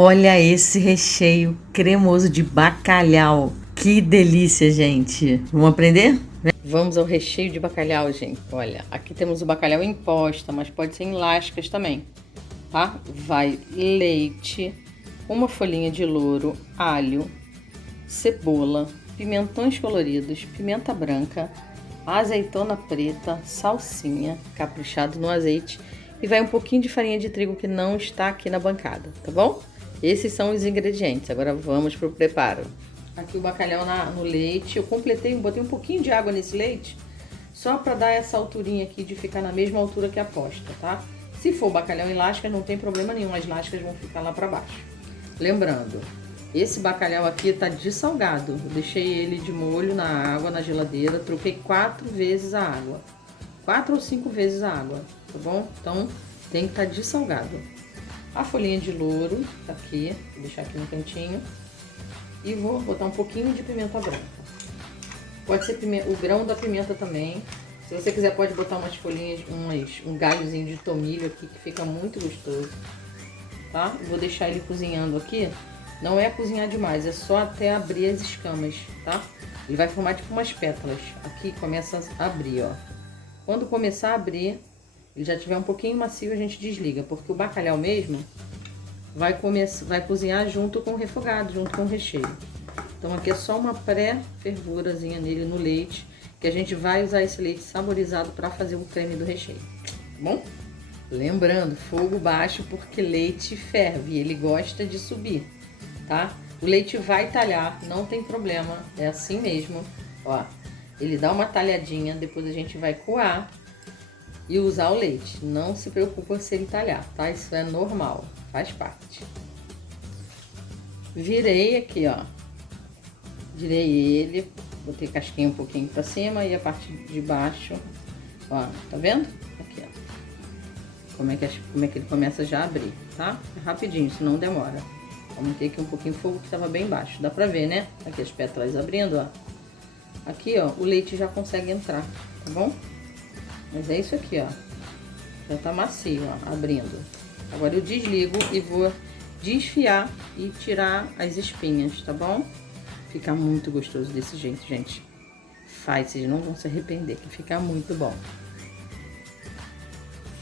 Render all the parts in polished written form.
Olha esse recheio cremoso de bacalhau. Que delícia, gente. Vamos aprender? Vamos ao recheio de bacalhau, gente. Olha, aqui temos o bacalhau em posta, mas pode ser em lascas também, tá? Vai leite, uma folhinha de louro, alho, cebola, pimentões coloridos, pimenta branca, azeitona preta, salsinha, caprichado no azeite, e vai um pouquinho de farinha de trigo que não está aqui na bancada, tá bom? Esses são os ingredientes. Agora vamos pro preparo. Aqui o bacalhau no leite. Eu botei um pouquinho de água nesse leite, só para dar essa alturinha aqui de ficar na mesma altura que a posta, tá? Se for bacalhau em lascas, não tem problema nenhum, as lascas vão ficar lá para baixo. Lembrando, esse bacalhau aqui tá dessalgado. Eu deixei ele de molho na água, na geladeira, troquei 4 vezes a água. 4 ou 5 vezes a água, tá bom? Então tem que estar dessalgado. A folhinha de louro tá aqui, vou deixar aqui no cantinho. E vou botar um pouquinho de pimenta branca. Pode ser o grão da pimenta também. Se você quiser, pode botar umas folhinhas, um galhozinho de tomilho aqui, que fica muito gostoso, tá? Vou deixar ele cozinhando aqui. Não é cozinhar demais, é só até abrir as escamas, tá? Ele vai formar tipo umas pétalas. Aqui começa a abrir, ó. Quando começar a abrir, ele já tiver um pouquinho macio, a gente desliga, porque o bacalhau mesmo vai cozinhar junto com o refogado, junto com o recheio. Então aqui é só uma pré-fervurazinha nele no leite, que a gente vai usar esse leite saborizado para fazer o creme do recheio, tá bom? Lembrando, fogo baixo, porque leite ferve, ele gosta de subir, tá? O leite vai talhar, não tem problema, é assim mesmo, ó. Ele dá uma talhadinha, depois a gente vai coar e usar o leite. Não se preocupa se ele talhar, tá? Isso é normal, faz parte. Virei aqui, ó. Virei ele, botei casquinha um pouquinho pra cima e a parte de baixo, ó, tá vendo? Aqui, ó. Como é que ele começa já a abrir, tá? É rapidinho, isso não demora. Aumentei aqui um pouquinho o fogo que tava bem baixo. Dá pra ver, né? Aqui as pétalas abrindo, ó. Aqui, ó, o leite já consegue entrar, tá bom? Mas é isso aqui, ó. Já tá macio, ó, abrindo. Agora eu desligo e vou desfiar e tirar as espinhas, tá bom? Fica muito gostoso desse jeito, gente. Faz, vocês não vão se arrepender, que fica muito bom.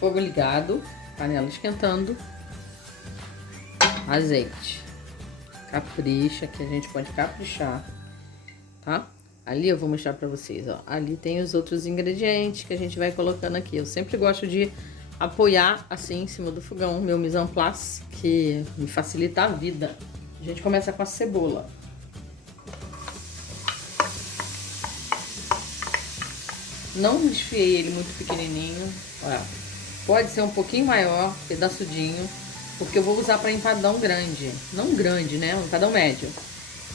Fogo ligado, panela esquentando. Azeite. Capricha, que a gente pode caprichar, tá? Ali eu vou mostrar pra vocês, ó. Ali tem os outros ingredientes que a gente vai colocando aqui. Eu sempre gosto de apoiar assim em cima do fogão, meu mise en place, que me facilita a vida. A gente começa com a cebola. Não desfiei ele muito pequenininho, ó. Pode ser um pouquinho maior, pedaçudinho, porque eu vou usar para empadão grande. Não grande, né? Um empadão médio.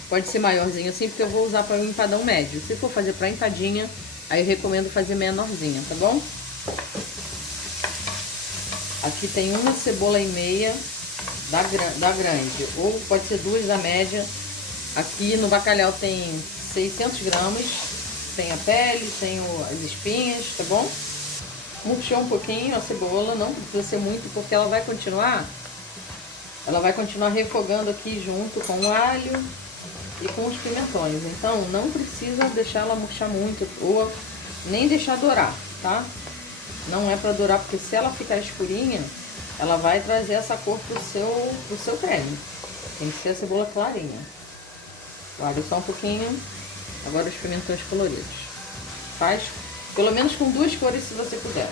Pode ser maiorzinho assim, porque eu vou usar para um empadão médio. Se for fazer para empadinha, aí eu recomendo fazer menorzinha, tá bom? Aqui tem uma cebola e meia da grande, ou pode ser 2 da média. Aqui no bacalhau tem 600 gramas, sem a pele, sem as espinhas, tá bom? Murchou um pouquinho a cebola, não precisa ser muito, porque ela vai continuar refogando aqui junto com o alho e com os pimentões. Então não precisa deixar ela murchar muito ou nem deixar dourar, tá? Não é para dourar, porque se ela ficar escurinha, ela vai trazer essa cor pro seu creme. Tem que ser a cebola clarinha. O alho só um pouquinho. Agora os pimentões coloridos. Faz pelo menos com 2 cores, se você puder.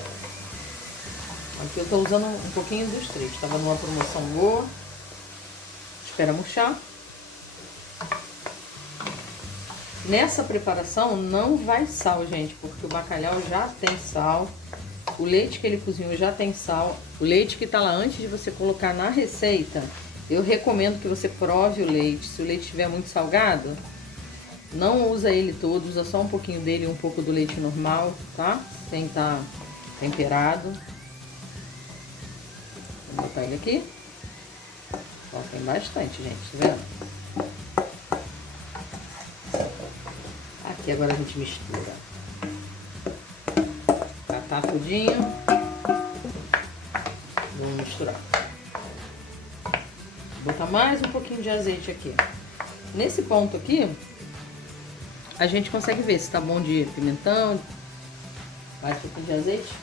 Aqui eu tô usando um pouquinho dos 3. Tava numa promoção boa. Espera murchar. Nessa preparação não vai sal, gente, porque o bacalhau já tem sal. O leite que ele cozinhou já tem sal. O leite que tá lá antes de você colocar na receita, eu recomendo que você prove o leite. Se o leite estiver muito salgado, não usa ele todo, usa só um pouquinho dele e um pouco do leite normal, tá? Sem estar temperado. Vou botar ele aqui. Ó, tem bastante, gente, tá vendo? Aqui agora a gente mistura. Catar tudinho. Vamos misturar. Vou botar mais um pouquinho de azeite aqui. Nesse ponto aqui, a gente consegue ver se tá bom de pimentão. Mais um pouquinho de azeite.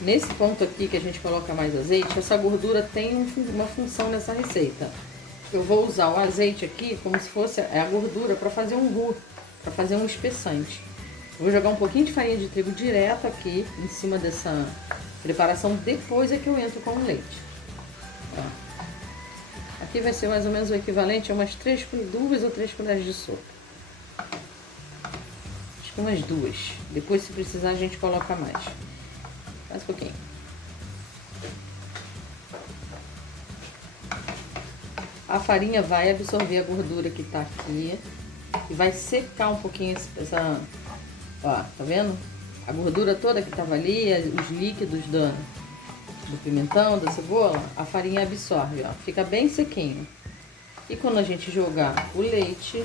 Nesse ponto aqui que a gente coloca mais azeite, essa gordura tem uma função nessa receita. Eu vou usar o azeite aqui como se fosse a gordura para fazer um roux, para fazer um espessante. Vou jogar um pouquinho de farinha de trigo direto aqui em cima dessa preparação, depois é que eu entro com o leite. Ó. Aqui vai ser mais ou menos o equivalente a umas 2 ou 3 colheres de sopa. Acho que umas 2. Depois, se precisar, a gente coloca mais. Mais um pouquinho. A farinha vai absorver a gordura que tá aqui e vai secar um pouquinho essa... Ó, tá vendo? A gordura toda que tava ali, os líquidos do pimentão, da cebola, a farinha absorve, ó. Fica bem sequinho. E quando a gente jogar o leite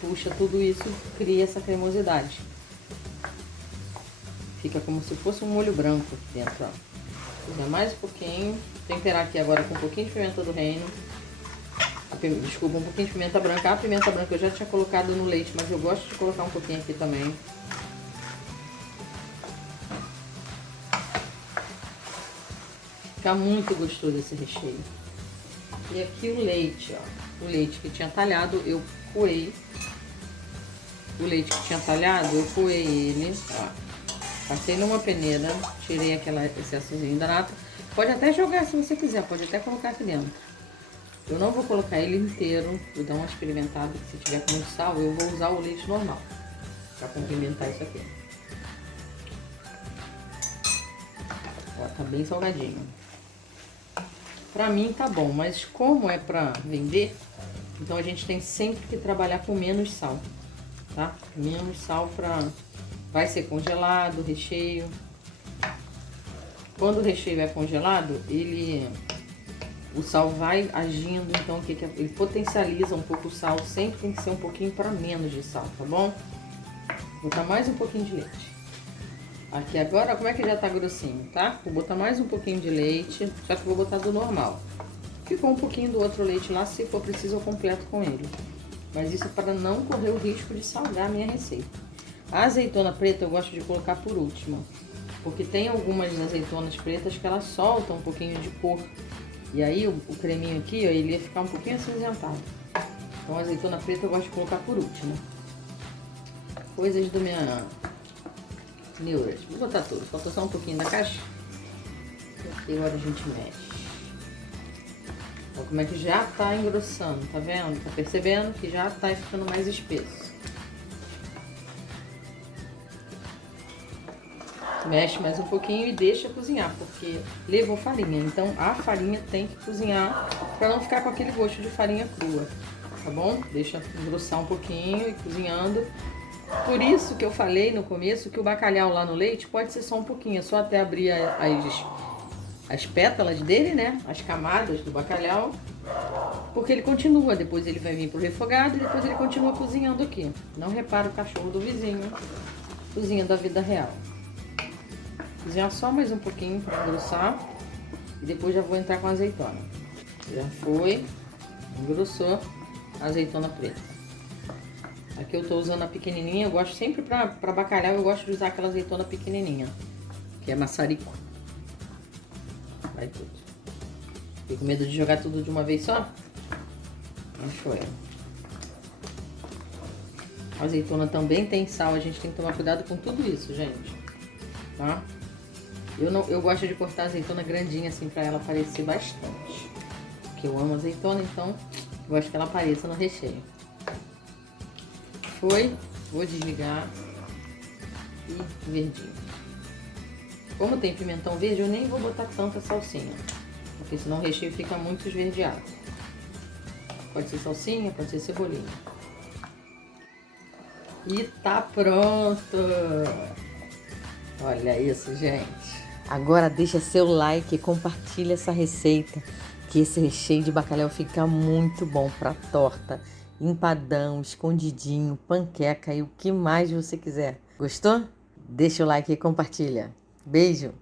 puxa tudo isso, cria essa cremosidade. Fica como se fosse um molho branco aqui dentro, ó. Vou usar mais um pouquinho. Temperar aqui agora com um pouquinho de pimenta do reino. Desculpa, um pouquinho de pimenta branca. A pimenta branca eu já tinha colocado no leite, mas eu gosto de colocar um pouquinho aqui também. Fica muito gostoso esse recheio. E aqui o leite, ó. O leite que tinha talhado, eu coei. O leite que tinha talhado, eu coei ele, ó. Passei numa peneira, tirei aquele excessozinho da nata. Pode até jogar se você quiser, pode até colocar aqui dentro. Eu não vou colocar ele inteiro, vou dar uma experimentada, que se tiver com muito sal, eu vou usar o leite normal, pra complementar isso aqui. Ó, tá bem salgadinho. Pra mim tá bom, mas como é pra vender, então a gente tem sempre que trabalhar com menos sal, tá? Menos sal pra... Vai ser congelado o recheio. Quando o recheio é congelado, o sal vai agindo, então ele potencializa um pouco o sal. Sempre tem que ser um pouquinho para menos de sal, tá bom? Vou botar mais um pouquinho de leite. Aqui agora, como é que já tá grossinho, tá? Vou botar mais um pouquinho de leite, só que vou botar do normal. Ficou um pouquinho do outro leite lá, se for preciso eu completo com ele. Mas isso para não correr o risco de salgar a minha receita. A azeitona preta eu gosto de colocar por último, porque tem algumas azeitonas pretas que elas soltam um pouquinho de cor. E aí o creminho aqui, ó, ele ia ficar um pouquinho acinzentado. Então a azeitona preta eu gosto de colocar por último. Coisas do minha neuras. Vou botar tudo, falta só um pouquinho da caixa. E agora a gente mexe. Olha como é que já tá engrossando, tá vendo? Tá percebendo que já tá ficando mais espesso. Mexe mais um pouquinho e deixa cozinhar, porque levou farinha. Então a farinha tem que cozinhar para não ficar com aquele gosto de farinha crua, tá bom? Deixa engrossar um pouquinho e cozinhando. Por isso que eu falei no começo que o bacalhau lá no leite pode ser só um pouquinho, é só até abrir as pétalas dele, né? As camadas do bacalhau, porque ele continua, depois ele vai vir pro refogado e depois ele continua cozinhando aqui. Não repara o cachorro do vizinho, cozinha da vida real. Cozinhar só mais um pouquinho para engrossar e depois já vou entrar com a azeitona. Já foi, engrossou a azeitona preta. Aqui eu tô usando a pequenininha, eu gosto sempre para bacalhau, eu gosto de usar aquela azeitona pequenininha, que é maçarico. Vai tudo. Fiquei com medo de jogar tudo de uma vez só? Não foi. A azeitona também tem sal, a gente tem que tomar cuidado com tudo isso, gente. Tá? Eu gosto de cortar a azeitona grandinha assim pra ela aparecer bastante. Porque eu amo azeitona, então gosto que ela apareça no recheio. Foi, vou desligar e verdinho. Como tem pimentão verde, eu nem vou botar tanta salsinha, porque senão o recheio fica muito esverdeado. Pode ser salsinha, pode ser cebolinha. E tá pronto! Olha isso, gente! Agora deixa seu like e compartilha essa receita, que esse recheio de bacalhau fica muito bom para torta. empadão, escondidinho, panqueca e o que mais você quiser. Gostou? Deixa o like e compartilha. Beijo!